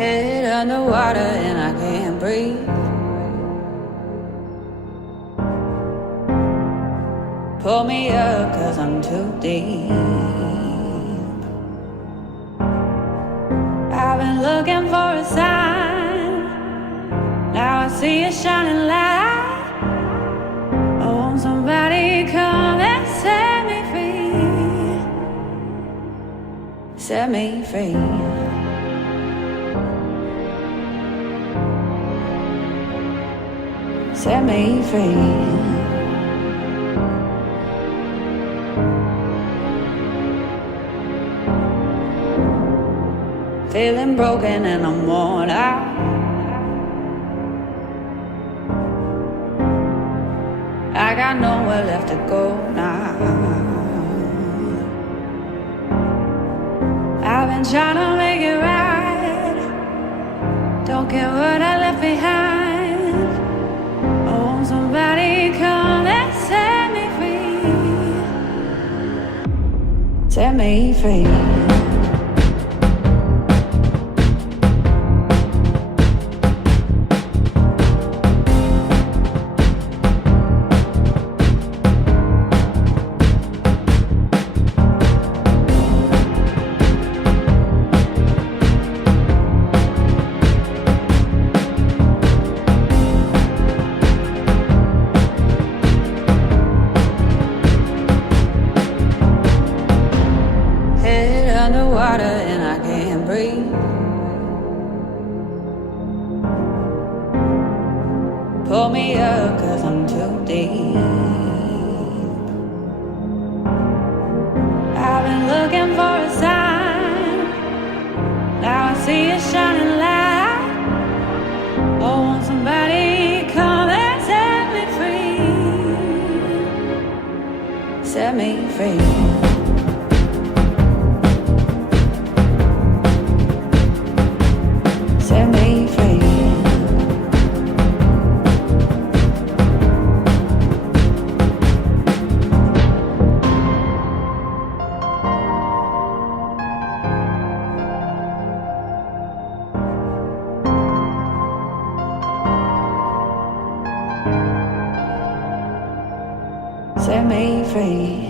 Head underwater and I can't breathe. Pull me up 'cause I'm too deep. I've been looking for a sign. Now I see a shining light. I want somebody come and set me free. Set me free. Set me free. Feeling broken and I'm worn out. I got nowhere left to go now. I've been trying to make it right. Don't care what I left behind. I want somebody come and set me free. Set me free. Underwater and I can't breathe. Pull me up 'cause I'm too deep. I've been looking for a sign. Now I see a shining light. I want somebody come and set me free. Set me free. Set me free. Set me free.